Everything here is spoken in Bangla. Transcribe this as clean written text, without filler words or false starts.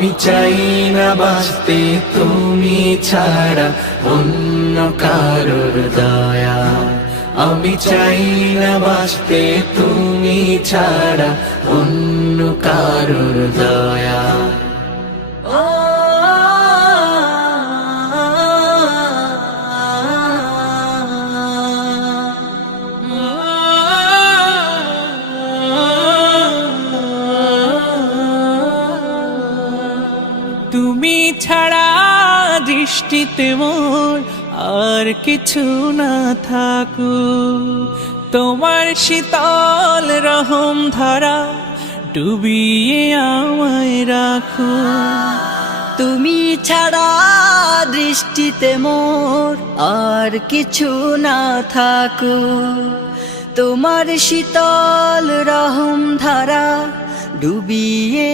আমি চাই না বাঁচতে তুমি ছাড়া অন্য কারোর দয়া, আমি চাই না বাঁচতে তুমি ছাড়া অন্য কারোর দয়া। তুমি ছাড়া দৃষ্টিতে মোর আর কিছু না থাকুক, তোমার শীতল রহম ধারা ডুবিয়ে আমায় রাখো। তুমি ছাড়া দৃষ্টিতে মোর আর কিছু না থাকুক, তোমার শীতল রহম ধারা ডুবিয়ে